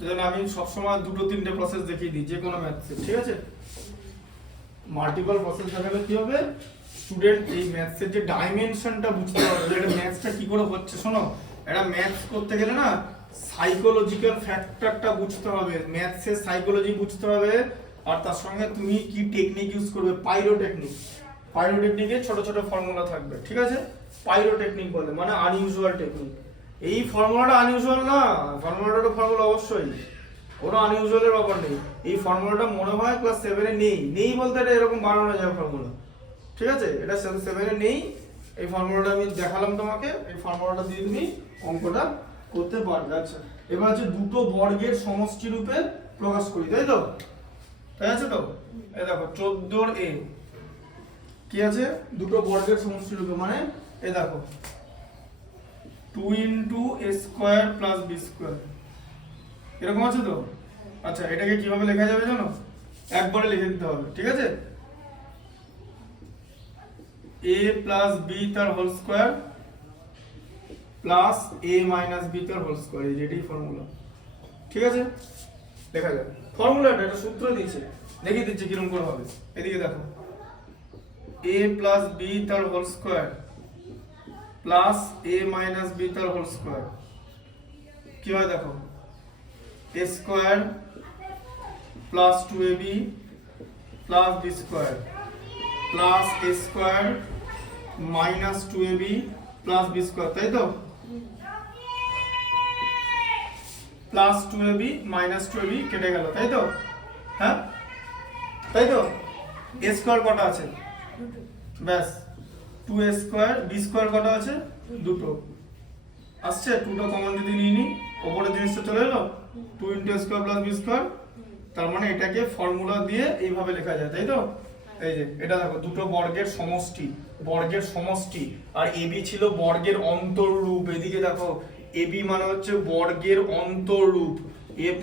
এজন্য আমি সবসময় দুটো তিনটে প্রসেস দেখিয়ে দিই যে কোনো ম্যাথসে, ঠিক আছে? মাল্টিপল প্রসেস দেখালে কি হবে, স্টুডেন্ট এই ম্যাথসের যে ডাইমেনশনটা বুঝতে পারবে, যে এটা ম্যাথসটা কি করে হচ্ছে। শোনো, এটা ম্যাথস করতে গেলে না সাইকোলজিক্যাল ফ্যাক্টরটা বুঝতে হবে, ম্যাথসের সাইকোলজি বুঝতে হবে, আর তার সঙ্গে তুমি কি টেকনিক ইউজ করবে, পাইরোটেকনিক। পাইরোটেকনিকে ছোট ছোট ফর্মুলা থাকবে, ঠিক আছে? পাইরোটেকনিক বলে মানে আনইউজুয়াল টেকনিক। এই ফর্মুলাটা আনইউজুয়াল না, ফর্মুলাটা তো ফর্মুলা অবশ্যই, কোনো আনইউজুয়ালের ব্যাপার নেই। এই ফর্মুলাটা মনে হয় ক্লাস 7 এ নেই, নেই বলতে এটা এরকম বানানো যায় ফর্মুলা, ঠিক আছে? এটা 7 এ নেই। এই ফর্মুলাটা আমি দেখালাম তোমাকে, এই ফর্মুলাটা দিয়ে তুমি অঙ্কটা করতে পারবে। আচ্ছা, এবার হচ্ছে দুটো বর্গের সমষ্টি রূপে প্রকাশ করি, তাই তো? তাই আছে তো? এই দেখো 14 এ কি আছে, দুটো বর্গের সমষ্টি রূপে, মানে এই দেখো 2 * a² + b² এরকম আছে তো? আচ্ছা, এটাকে কিভাবে লেখা যাবে জানো? একবারে লিখে দিতে হবে, ঠিক আছে? a + b তার whole square plus a - b তার হোল স্কয়ার, এই যেটাই ফর্মুলা, ঠিক আছে? লেখা যাবে ফর্মুলাটা, এটা সূত্র দিয়েছে, দেখিয়ে দিচ্ছি কিরকম করে হবে। এদিকে দেখো, a + b তার whole square plus a - b তার হোল স্কয়ার কি হয় দেখো, a square plus 2ab plus b square plus a square minus 2ab plus b square, তাই তো? প্লাস 2ab মাইনাস 2ab কেটে গেল, তাই তো? হ্যাঁ, তাই তো? a স্কয়ার কটা আছে? ব্যাস 2a স্কয়ার, b স্কয়ার কটা আছে? দুটো আসছে, দুটো কমন যদি নিয়ে নিই, ওপরের জিনিসটা চলে এলো, 2 * a² + b²। তার মানে এটাকে ফর্মুলা দিয়ে এইভাবে লেখা যায়, তাই তো? এই যে এটা দেখো দুটো বর্গের সমষ্টি, বর্গের সমষ্টি, আর ab ছিল বর্গের অন্তররূপ। এদিকে দেখো ab মানে হচ্ছে বর্গের অন্তররূপ, a +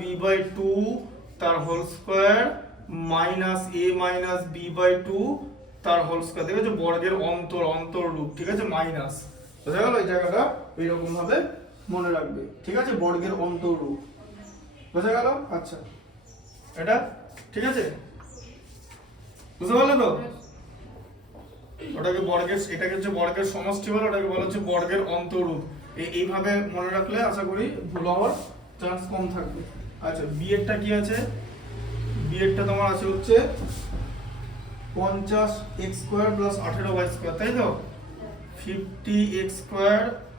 b/2 তার whole square minus a - b/2 তার হোল স্কয়ার, দেখো যে বর্গের অন্তররূপ, ঠিক আছে? মাইনাস, বোঝা গেল? এই জায়গাটা এইরকম ভাবে মনে রাখবে, ঠিক আছে? বর্গের অন্তররূপ, বোঝা গেল? আচ্ছা, এটা ঠিক আছে, বুঝতে পারলে তো? ওটাকে বর্গের, এটাকে হচ্ছে বর্গের সমষ্টি বলে, ওটাকে বলা হচ্ছে বর্গের অন্তররূপ। এইভাবে মনে রাখলে আশা করি ভুল হওয়ার চান্স কম থাকবে। আচ্ছা, বি এরটা কি আছে? বি এরটা তোমার আছে হচ্ছে 50x² + 18y², তাই তো? 50x²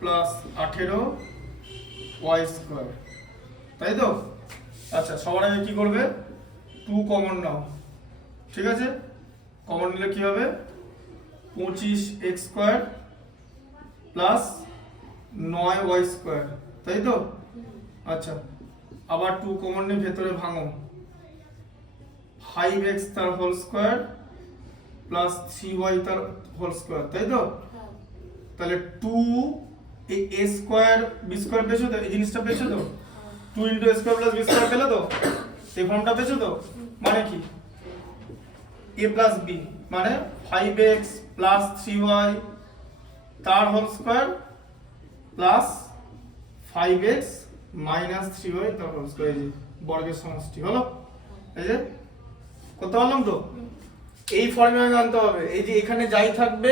+ 18y², তাই তো? আচ্ছা, সবার আগে কি করবে, 2 কমন নাও, ঠিক আছে? কমন নিলে কি হবে, 25x² + 9y², তাই তো? আচ্ছা, আবার 2 কমন নিয়ে ভেতরে ভাঙো, 5x তার হোল স্কয়ার প্লাস 3y তার হোল স্কয়ার, তাই তো? তাহলে 2 এই a স্কয়ার b স্কয়ার পেয়েছো তো, এই জিনিসটা পেয়েছো তো? 2 * a² + b² পেলে তো, এই ফর্মটা পেয়েছো তো? মানে কি, a + b মানে 5x + 3y তার whole square plus 5x - 3y তার হোল স্কয়ার, এই যে বর্গের সমষ্টি হলো। এই যে করতে পারলাম তো? এই ফর্মে আনতে হবে, এই যে এখানে যাই থাকবে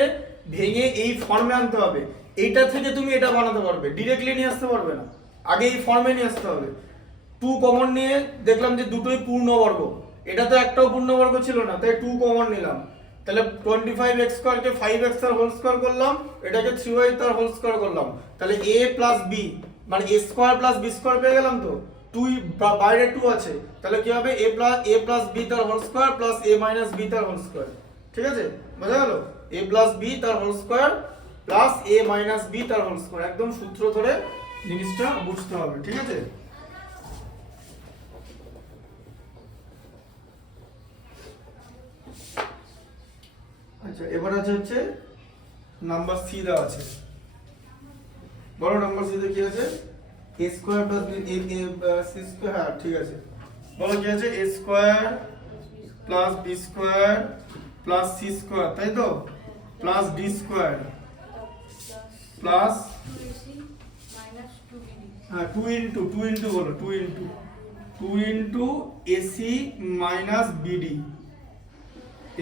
ভেঙে এই ফর্মে আনতে হবে। এইটা থেকে তুমি এটা বানাতে পারবে, ডাইরেক্টলি নিয়ে আসতে পারবে না, আগে এই ফর্মে নিয়ে আসতে হবে। 2 কমন নিয়ে দেখলাম যে দুটোই পূর্ণবর্গ, এটা তো একটাও পূর্ণবর্গ ছিল না, তাই 2 কমন নিলাম। তাহলে 25x² কে 5x তার হোল স্কয়ার করলাম, এটাকে 3y তার হোল স্কয়ার করলাম, তাহলে a + b মানে a² + b² পেয়ে গেলাম তো। 2 বাইরে 2 আছে, তাহলে কি হবে, a + b তার whole square plus a - b তার হোল স্কয়ার, ঠিক আছে? বোঝা গেল? a + b তার whole square plus a - b তার হোল স্কয়ার, একদম সূত্র ধরে জিনিসটা বুঝতে হবে, ঠিক আছে? আচ্ছা, এবার হচ্ছে নাম্বার সি দেওয়া আছে, বলো নাম্বার সি তে কি আছে, a² + b c², হ্যাঁ ঠিক আছে, বলো কি আছে, a² + b² + c², তাই তো? Plus d² plus 2ac - 2bd হ্যাঁ 2 বলো 2 into ac minus bd,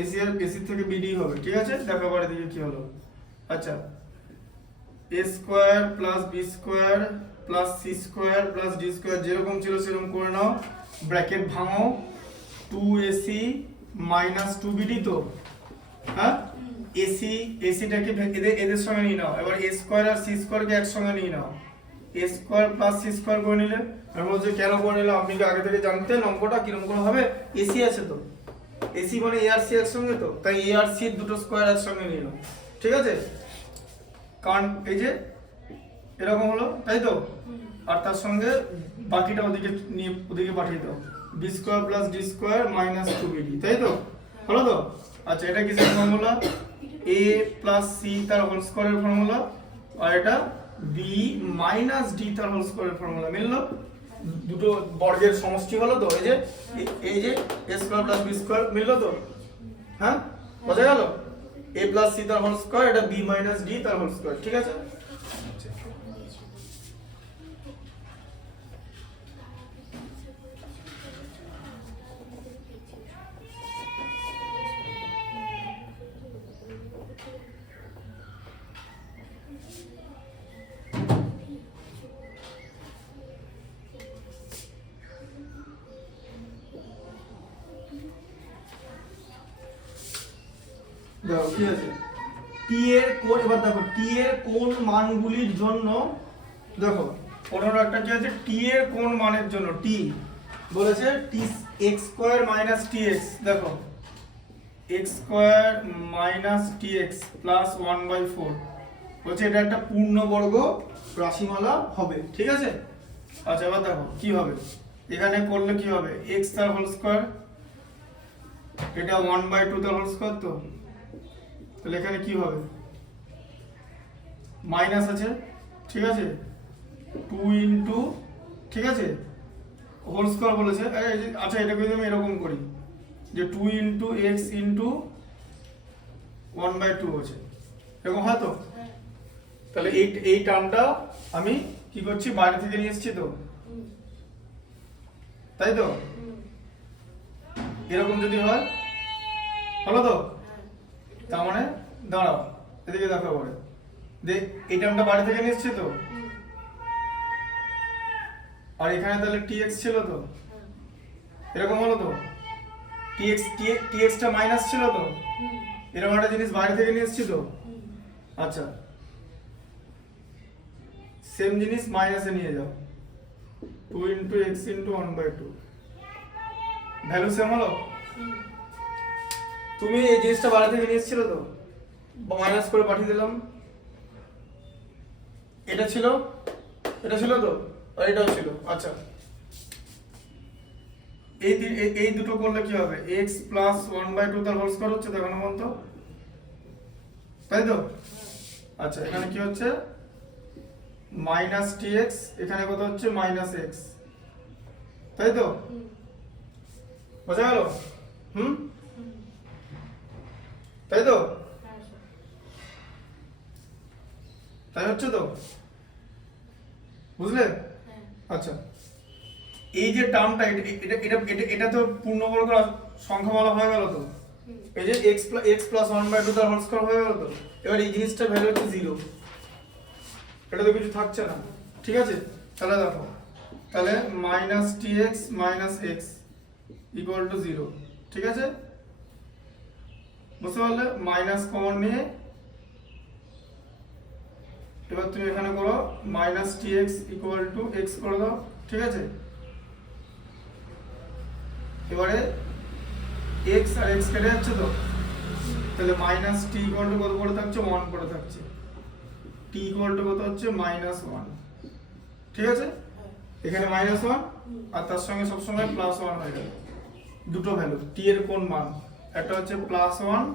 ac আর এসি থেকে বিডি হবে, ঠিক আছে। দেখো পরে দিকে কি হলো। আচ্ছা, a square plus b square plus c square plus d square যেরকম ছিল সেরকম করে নাও, ব্র্যাকেট ভাঙো, 2ac মাইনাস 2bd তো, হ্যাঁ এসিটাকে এদের সঙ্গে নিয়ে নাও। এবার এ স্কোয়ার আর সি স্কোয়ারকে একসঙ্গে নিয়ে নাও, এ স্কোয়ার প্লাস সি স্কোয়ার করে নিলে। আর বলছে কেন করে নিলাম, আপনি কি আগে থেকে জানতেন অঙ্কটা কিরকম করে হবে? এসি আছে তো, এসি মানে এ আর সি একসঙ্গে তো, তাই এ আর সি দুটো স্কোয়ার একসঙ্গে নিয়ে নাও, ঠিক আছে। কারণ এই যে এরকম হলো, তাই তো। আর তার সঙ্গে বাকিটা ওদিকে নিয়ে ওদিকে পাঠিয়ে দাও, b square plus d square minus 2bd, তাই তো হলো তো। আচ্ছা, এটা কিসের ফর্মুলা? a প্লাস সি তার হোল স্কোয়ারের ফর্মুলা, আর এটা বি মাইনাস ডি তার হোল স্কোয়ারের ফর্মুলা। মিললো, দুটো বর্গের সমষ্টি হলো তো। এই যে a square plus b square মিললো তো, হ্যাঁ বোঝা গেল। a প্লাস সি তার হোল স্কোয়ার, এটা বি মাইনাস ডি তার হোল স্কোয়ার, ঠিক আছে। দেখো কি আছে, টি এর কোণ, এবার দেখো টি এর কোণ মানগুলির জন্য, দেখো 15 একটা কি আছে, টি এর কোণ মানের জন্য টি বলেছে টি x স্কয়ার মাইনাস tx, দেখো x square minus tx plus 1/4 বলছে এটা একটা পূর্ণবর্গ রাশিমালা হবে, ঠিক আছে। আচ্ছা, এবার দেখো কি হবে, এখানে করলে কি হবে, x তার হোল স্কয়ার, এটা 1/2 তার হোল স্কয়ার তো, তাহলে এখানে কি হবে, মাইনাস আছে, ঠিক আছে, 2 ইন্টু, ঠিক আছে, হোল স্কয়ার বলেছে। আচ্ছা, এটাকে যদি আমি এরকম করি যে 2 ইন্টু এক্স ইন্টু 1/2 আছে, এরকম হয় তো। তাহলে এই টার্মটা আমি কি করছি, বাইরে থেকে নিয়ে এসেছি তো, তাই তো। এরকম যদি হয়, হলো তো। তার মানে দাঁড়াও, এদিকে দেখো পরে, যে এই টার্মটা বাইরে থেকে নিয়ে এসেছি তো, আর এখানে তাহলে tx ছিল তো, এরকম হলো তো, tx টা মাইনাস ছিল তো, এরকম একটা জিনিস বাইরে থেকে নিয়ে এসেছি তো। আচ্ছা, সেম জিনিস মাইনাসে নিয়ে যাও, 2 into x into 1/2, value same হলো। তুমি এই জিনিসটা বাইরে থেকে নিয়ে এসেছিল তো, মাইনাস করে পাঠিয়ে দিলাম, এটা ছিল তো, আর এটাও ছিল। আচ্ছা, এই দুটো করলে কি হবে, x প্লাস 1/2 তার হোল স্কয়ার হচ্ছে, দেখো না বলুন তো, তাই তো। আচ্ছা, এখানে কি হচ্ছে, মাইনাস tx, এখানে কত হচ্ছে, মাইনাস x, তাই তো, বোঝা গেল। তাই তো, তাই হচ্ছে তো, বুঝলে। আচ্ছা, এই যে টার্মটা, এটা তো পূর্ণবর্গ সংখ্যা বলা হয়ে গেল তো, এই যে x প্লাস 1/2 তার হোল স্কয়ার হয়ে গেল তো। এবার এই জিনিসটার ভ্যালু হচ্ছে 0, এটা তো কিছু থাকছে না, ঠিক আছে। তাহলে দেখো, তাহলে minus tx minus x equal to 0, ঠিক আছে। বুঝতে পারলে, মাইনাস কমন নিয়ে এবার তুমি এখানে করো minus tx equal to x করে দাও, ঠিক আছে। এবারে x আর x কেটে যাচ্ছে তো, তাহলে মাইনাস t ইকুয়াল টু কত পড়ে থাকছে, 1 পড়ে থাকছে, t ইকুয়াল টু কত হচ্ছে, মাইনাস 1, ঠিক আছে। এখানে মাইনাস 1 আর তার সঙ্গে সবসময় প্লাস 1 হয়ে যাবে, দুটো ভ্যালু t এর কোন মান, একটা হচ্ছে প্লাস 1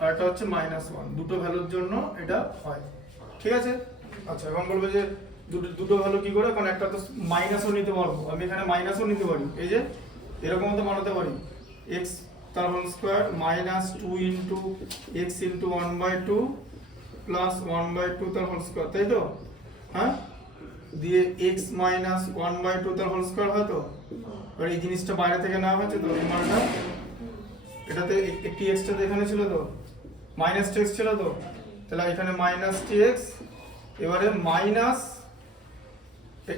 আর একটা হচ্ছে মাইনাস 1, দুটো ভ্যালুর জন্য এটা হয়, ঠিক আছে। আচ্ছা, এখন বলবো যে দুটো ভ্যালু কি করে, কারণ একটা তো মাইনাসও নিতে পারবো, আমি এখানে মাইনাসও নিতে পারি, এই যে এরকম তো বানাতে পারি, x তার whole square minus 2 into x into 1/2 plus 1/2 তার হোল স্কয়ার, তাই তো, হ্যাঁ। দিয়ে x মাইনাস 1/2 তার হোল স্কয়ার হয় তো। আর এই জিনিসটা বাইরে থেকে নেওয়া হয়েছে তো এই মানটা, এটাতে একটি x টা এখানে ছিল তো, মাইনাস x ছিল তো, তাহলে এখানে মাইনাস tx, এবারে মাইনাস,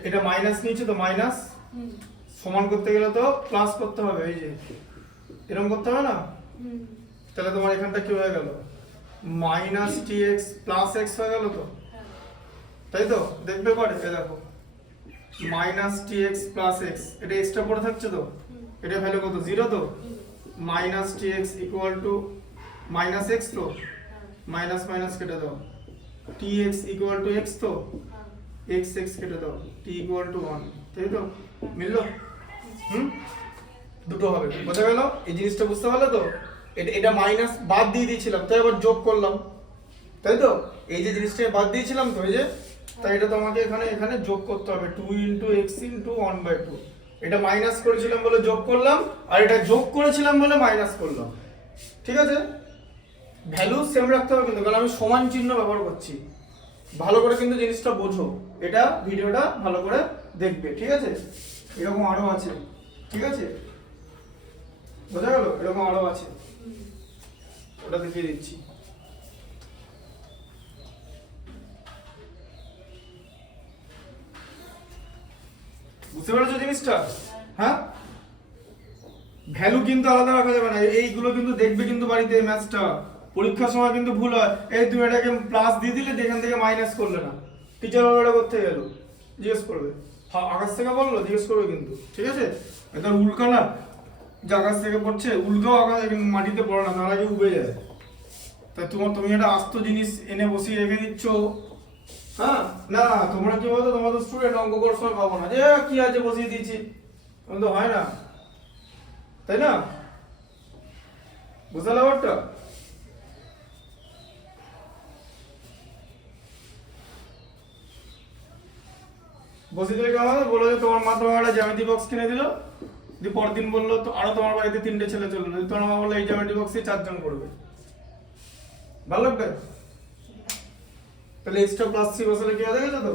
এটা মাইনাস নিয়েছে তো, মাইনাস সমান করতে গেলে তো প্লাস করতে হবে, এই যে এরকম করতে হবে না, তাহলে তোমার এখানটা কি হয়ে গেল, মাইনাস tx প্লাস x হয়ে গেল তো, তাই তো, দেখবে পরে এই দেখো মাইনাস tx প্লাস x, এটা এক্সট্রা পড়ে থাকছে তো, এটা ভ্যালু কত 0 তো, minus tx equal to minus x তো, মাইনাস মাইনাস কেটে দাও, tx ইকুয়াল টু x তো, x x কেটে দাও, t ইকুয়াল টু 1, তাই তো, মিললো? দুটো হবে, বোঝা গেল? এই জিনিসটা বুঝতে পারলে তো? এটা মাইনাস বাদ দিয়ে দিয়েছিলাম, তাই আবার যোগ করলাম, তাই তো, এই যে জিনিসটা বাদ দিয়েছিলাম তো, এই যে, তাই এটা তোমাকে এখানে যোগ করতে হবে 2 ইনটু x ইনটু 1/2, এটা মাইনাস করেছিলাম বলে যোগ করলাম, আর এটা যোগ করেছিলাম বলে মাইনাস করলাম, ঠিক আছে? ভ্যালু সেম রাখতে হবে কিন্তু, কারণ আমি সমান চিহ্ন ব্যবহার করছি, ভালো করে কিন্তু জিনিসটা বোঝো, এটা ভিডিওটা ভালো করে দেখবে, ঠিক আছে? এরকম আরো আছে, ঠিক আছে, বোঝা গেল? এরকম আরো আছে, ওটা দেখিয়ে দিচ্ছি। বুঝতে পেরেছো জিনিসটা? হ্যাঁ, ভ্যালু কিন্তু আলাদা রাখা যাবে না, এইগুলো কিন্তু দেখবে কিন্তু বাড়িতে, ম্যাথসটা পরীক্ষার সময় কিন্তু ভুল হয়, এই তুমি এটাকে প্লাস দিয়ে দিলে এখান থেকে মাইনাস করলে না, টিচার ওটা করতে গেল জিজ্ঞেস করবে, আকাশ থেকে বললো জিজ্ঞেস করবে কিন্তু, ঠিক আছে? এটা উল্কা না, যে আকাশ থেকে পড়ছে, উল্কাও আকাশ মাটিতে পড়ে না, তার আগে উবে যায়, তাই তুমি একটা আস্ত জিনিস এনে বসিয়ে রেখে দিচ্ছ, হ্যাঁ, না তোমরা কি বলতো, তোমরা তো স্টুডেন্ট, অঙ্ক করার সময় পাবো না যে কি আছে বসিয়ে দিয়েছি, এমন তো হয় না, তাই না? বুঝতে ব্যাপারটা? বসিয়ে দিলে কেমন হবে, বলো যে তোমার মা তোমার একটা জ্যামিতি বক্স কিনে দিল, দিয়ে পরের দিন বললো তো আরো তোমার বাড়িতে 3টে ছেলে চললো, তোমার মা বললো এই জ্যামিতি বক্সে 4জন করবে, ভালো লাগবে? তাহলে এক্সট্রা প্লাস 3 বসালে কি হয়ে গেছে তো,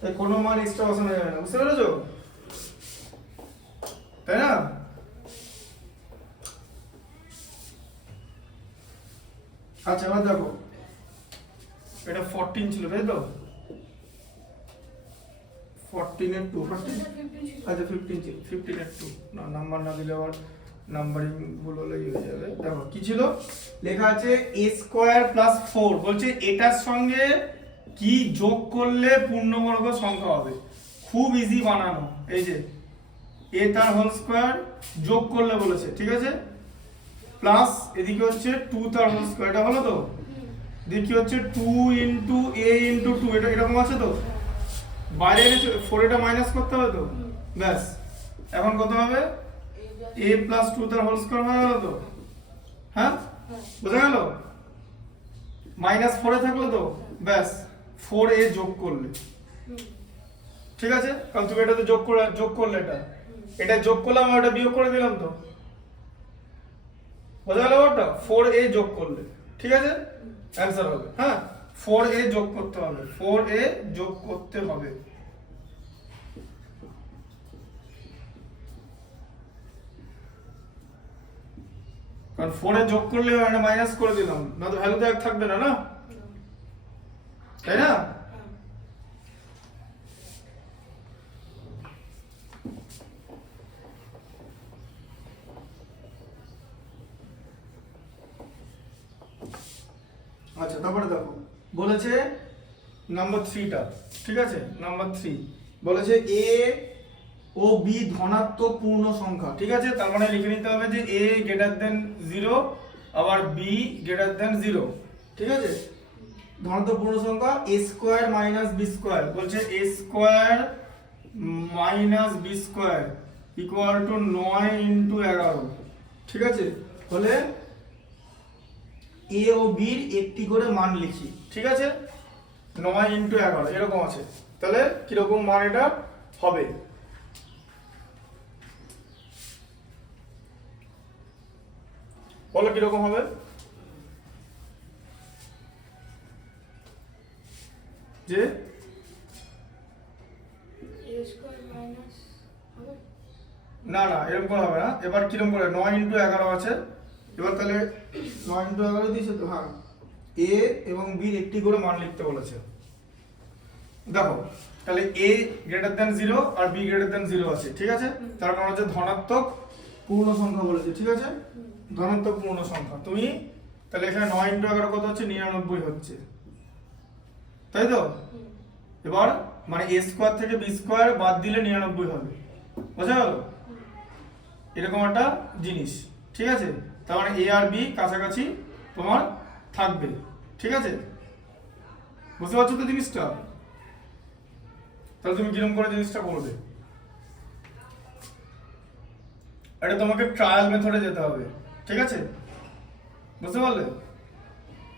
তাই কোনো মান এক্সট্রা বসানো যাবে না, বুঝতে পেরেছো? তাই না? আচ্ছা এবার দেখো, এটা 14 ছিল তাই তো, 14 এর 2, 14, আচ্ছা 15 ছিল, 15 এর 2, না নাম্বার না দিলে আবার নাম্বারিং ভুল হলেই হয়ে যাবে। দেখো কি ছিল লেখা আছে, a স্কয়ার প্লাস 4, বলছে এটার সঙ্গে কি যোগ করলে পূর্ণবর্গ সংখ্যা হবে, খুব ইজি বানানো, এই যে a তার হোল স্কয়ার যোগ করলে বলেছে, ঠিক আছে, প্লাস এদিকে হচ্ছে 2 তার হোল স্কয়ার, এটা হলো তো, দেখি হচ্ছে 2 ইনটু a ইনটু 2, এটা এরকম আছে তো, বাইরে এনেছে 4, এটা মাইনাস করতে হবে তো, ব্যাস, এখন কত হবে, a প্লাস 2 তার হোল স্কয়ার হয়ে গেল তো, হ্যাঁ, বোঝা গেল? মাইনাস 4 এ থাকলো তো, ব্যাস 4a যোগ করলে, ঠিক আছে, কারণ তুমি এটাতে যোগ করলে, এটা যোগ করলাম, আর এটা বিয়োগ করে দিলাম তো, বোঝা গেল ওটা, 4a যোগ করলে, ঠিক আছে, অ্যান্সার হবে, হ্যাঁ, 4a যোগ করতে হবে, 4a যোগ করতে হবে, কারণ 4 এ যোগ করলে মানে মাইনাস করে দিলাম, না তো ভ্যালু তো এক থাকবে না, না তাই না? আচ্ছা তারপরে দেখো বলেছে নাম্বার 3টা, ঠিক আছে, নাম্বার 3 বলেছে a ও b ধনাত্মক পূর্ণ সংখ্যা, ঠিক আছে, তার মানে লিখে নিতে হবে যে a গ্রেটার দেন 0 আবার b গ্রেটার দেন 0, ঠিক আছে, ধনাত্মক পূর্ণ সংখ্যা a square minus b square, বলছে a square minus b square equal two 9 into 11, ঠিক আছে, হলে a ও b এর একটি করে মান লিখি, ঠিক আছে, 9 ইনটু 11 এরকম আছে, তাহলে কিরকম মান এটা হবে, বলো কিরকম হবে, যে স্কয়ার মাইনাস হবে না না এরকম করে হবে না, এবার কিরকম করে 9 ইন্টু 11 আছে, এবার তাহলে 9 ইন্টু 11 দিয়েছে তো, হ্যাঁ এ এবং বি একটি করে মান লিখতে বলেছে। দেখো তাহলে a গ্রেটার দ্যান 0 আর b গ্রেটার দ্যান 0 আছে, ঠিক আছে, তার কারণ হচ্ছে ধনাত্মক পূর্ণ সংখ্যা বলেছে, ঠিক আছে, ধনাত্মক পূর্ণ সংখ্যা। তুমি তাহলে এখানে 9 ইন্টু 11 কত হচ্ছে, 99 হচ্ছে, তাই তো। এবার মানে a স্কয়ার থেকে b স্কয়ার বাদ দিলে 99 হবে, বোঝা গেল, এরকম একটা জিনিস, ঠিক আছে। তার মানে a আর b কাছাকাছি তোমার থাকবে, ঠিক আছে, বুঝতে পারছো তো জিনিসটা। তাহলে তুমি কিরকম করে জিনিসটা করবে, এটা তোমাকে ট্রায়াল মেথডে যেতে হবে, ঠিক আছে, বুঝতে পারলে,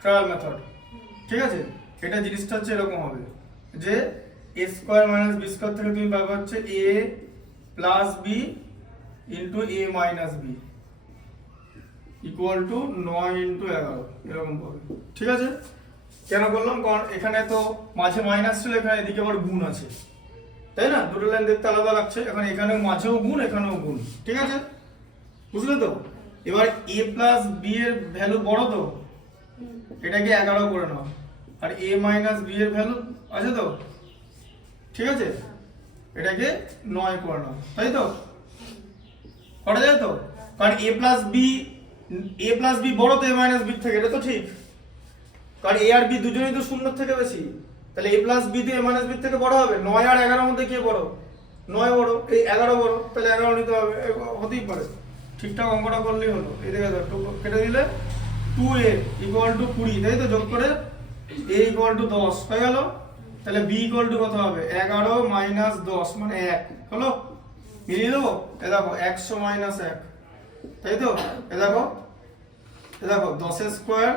ট্রায়াল মেথড, ঠিক আছে। এটা জিনিসটা হচ্ছে এরকম হবে যে a square minus b square থেকে তুমি পাবে হচ্ছে a plus b into a minus b equal to 9 into 11 এরকম পাবে, ঠিক আছে। কেন বললাম, কারণ এখানে তো মাঝে মাইনাস ছিল, এখানে এদিকে আবার গুণ আছে, তাই না, দুটো লাইন দেখতে আলাদা লাগছে, এখন এখানেও মাঝেও গুণ এখানেও গুণ, ঠিক আছে, বুঝলে তো। এবার a প্লাস b এর ভ্যালু বড় তো, এটাকে 11 করে নাও, আর a মাইনাস b এর ভ্যালু আছে তো, ঠিক আছে, এটাকে 9 করে নাও, তাই তো, করা যায় তো, কারণ a প্লাস b বড় তো a মাইনাস b থেকে, এটা তো ঠিক, কারণ a আর b দুজনেই তো শূন্যর থেকে বেশি, তাহলে a প্লাস b তো a মাইনাস b থেকে বড় হবে। 9 আর 11 এর মধ্যে কে বড়, 9 বড়, এই 11 বড়, তাহলে 11 নিতে হবে, হতেই পারে, ঠিকঠাক অঙ্কটা করলেই হলো। এই দেখে দাও, কেটে দিলে 2a ইকুয়াল টু 20, তাই তো, যোগ করে a ইকুয়াল টু 10 হয়ে গেল, তাহলে b ইকুয়াল টু কত হবে, 11 মাইনাস 10 মানে 1 হলো, মিলিয়ে দেবো, এ দেখো 100 মাইনাস 1, তাই তো, এ দেখো 10 এর স্কয়ার,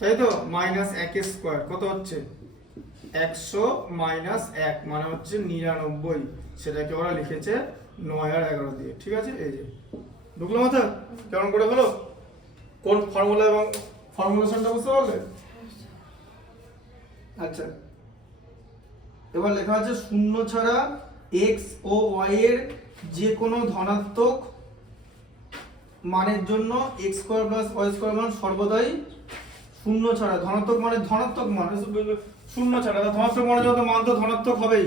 তাই তো, মাইনাস 1 এর স্কয়ার কত হচ্ছে 100 মাইনাস 1 মানে হচ্ছে 99, সেটাকে ওরা লিখেছে 9 আর 11 দিয়ে, ঠিক আছে। এই যে ঢুকলো মাথা, কেমন করে হলো, কোন ফর্মুলা এবং ফর্মুলেশনটা বুঝতে পারলে। আচ্ছা, এবার লেখা আছে শূন্য ছাড়া x ও y এর যে কোনো ধনাত্মক মানের জন্য x square plus y square মান সর্বদাই শূন্য ছাড়া, ধনাত্মক মানে ধনাত্মক মান শূন্য ছাড়া, ধনাত্মক মানে যত মান তো ধনাত্মক হবেই,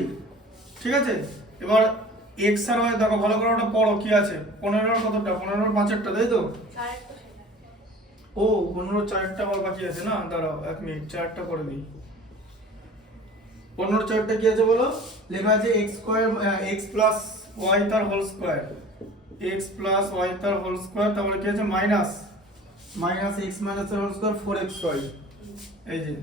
ঠিক আছে। এবার x আর y দেখো ভালো করে ওটা পড়ো, কি আছে 15 এর কতটা, 15 এর 5এরটা, তাই তো, ও 15 4টা আবার বাকি আছে না, দাঁড়াও 1 মিনিট, 4টা করে দিই। 15 4টা কি আছে বলো, লেখা আছে x square x plus y তার whole square, x plus y তার হোল স্কয়ার, তারপরে কি আছে মাইনাস x মাইনাস এর হোল স্কয়ার 4xy, এই যে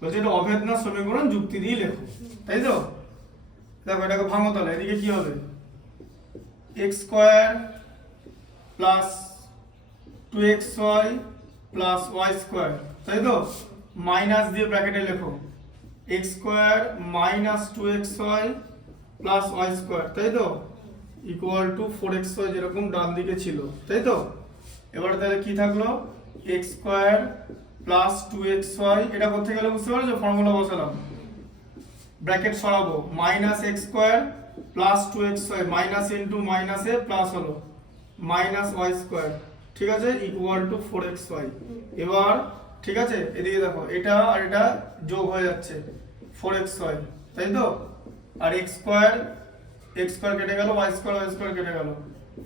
বলছে এটা অভেদ না সমীকরণ, যুক্তি দিয়ে লেখো, তাই তো। দেখো এটাকে ভাঙো, তাহলে এদিকে কি হবে, x square plus 2xy plus y square, তাই তো, মাইনাস দিয়ে ব্র্যাকেটে লেখো x square minus 2xy plus y square, তাই তো, ইকুয়াল টু 4xy যেরকম ডান দিকে ছিল, তাই তো। এবার তাহলে কি থাকলো, x স্কয়ার প্লাস 2xy, এটা করতে গেলে বুঝতে পারছো, ফর্মুলা বসালাম, ব্র্যাকেট সরাবো, minus x square plus 2xy, minus into মাইনাসে প্লাস হলো মাইনাস y স্কয়ার, ঠিক আছে, ইকুয়াল টু 4xy। এবার ঠিক আছে, এদিকে দেখো এটা আর এটা যোগ হয়ে যাচ্ছে 4xy, তাই তো, আর x স্কয়ার কেটে গেল, y স্কয়ার কেটে গেল,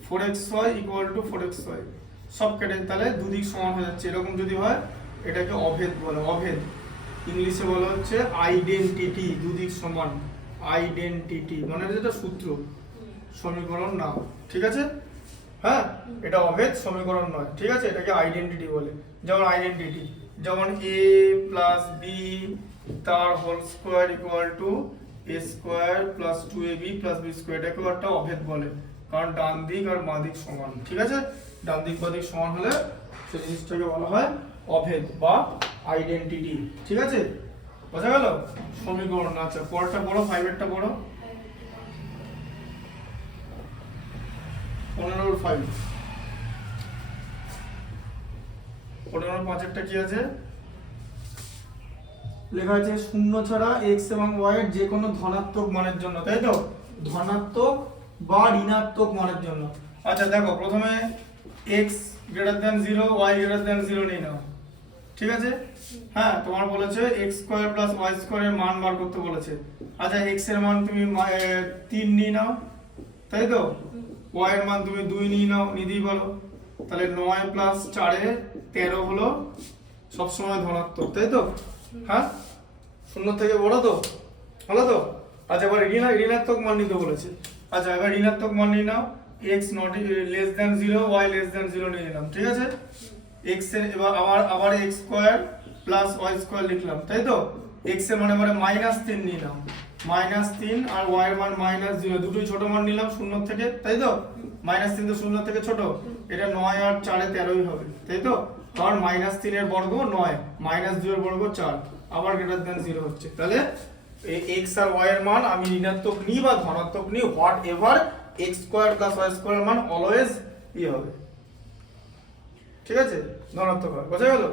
4xy ইকুয়াল টু 4xy, সব কেটে, তাহলে দুদিক সমান হয়ে যাচ্ছে, এরকম যদি হয় এটাকে অভেদ বলে, অভেদ ইংলিশে বলা হচ্ছে আইডেন্টিটি, দুদিক সমান, আইডেন্টিটি মানে যেটা সূত্র, সমীকরণ না, ঠিক আছে, হ্যাঁ, এটা অভেদ সমীকরণ নয়, ঠিক আছে, এটাকে আইডেন্টিটি বলে। যেমন আইডেন্টিটি, যেমন a প্লাস b তার whole square equal to a square plus 2ab plus b square, এটাকে একটা অভেদ বলে, কারণ ডান দিক আর বাঁ দিক সমান, ঠিক আছে, ডান দিক বাঁ দিক সমান হলে সেই জিনিসটাকে বলা হয় অভেদ বা আইডেন্টিটি, ঠিক আছে, বোঝা গেল, সমীকরণ। আচ্ছা, পরেরটা বড়, 5এরটা বড়, 15/5, 15/5 কি আছে, লেখা আছে শূন্য ছাড়া x এবং y এর যে কোনো ধনাত্মক মানের জন্য, তাই তো? ধনাত্মক বা ঋণাত্মক মানের জন্য। আচ্ছা দেখো প্রথমে x greater than 0 y greater than 0 নিয়ে নাও, ঠিক আছে? হ্যাঁ, তোমার বলেছে x স্কয়ার প্লাস y স্কয়ারের মান বার করতে বলেছে। আচ্ছা x এর মান তুমি 3 নিয়ে নাও, তাই তো? y এর মান তুমি 2 নিয়ে নাও, নিতেই পারো। তাহলে 9 প্লাস 4 এ 13 হলো সবসময় ধনাত্মক, তাই তো? হ্যাঁ, শূন্য থেকে বড় তো, হলো তো? আচ্ছা এবার ঋণাত্মক মান নিতে বলেছে। আচ্ছা এবার ঋণাত্মক মান নিয়ে নাও, x not less than 0 y less than 0 নিয়ে নিলাম, ঠিক আছে? x এর এবার আবার x square plus y square লিখলাম, তাই তো? x এর মানে -3 নিলাম, -3 আর y এর মান -0, দুটোই ছোট মান নিলাম শূন্য থেকে, তাই তো? -3 তো শূন্য থেকে ছোট, এটা 9 আর 4 এ 13ই হবে, তাই তো? কারণ -3 এর বর্গ 9, -2 এর বর্গ 4, আবার গ্রেটার দ্যান 0 হচ্ছে। তাহলে এই x আর y এর মান আমি ঋণাত্মক নিই বা ধনাত্মক নিই, what ever x square plus y square মান অলওয়েজ হবে, ঠিক আছে? ধনাত্মক হয়, বোঝা গেল?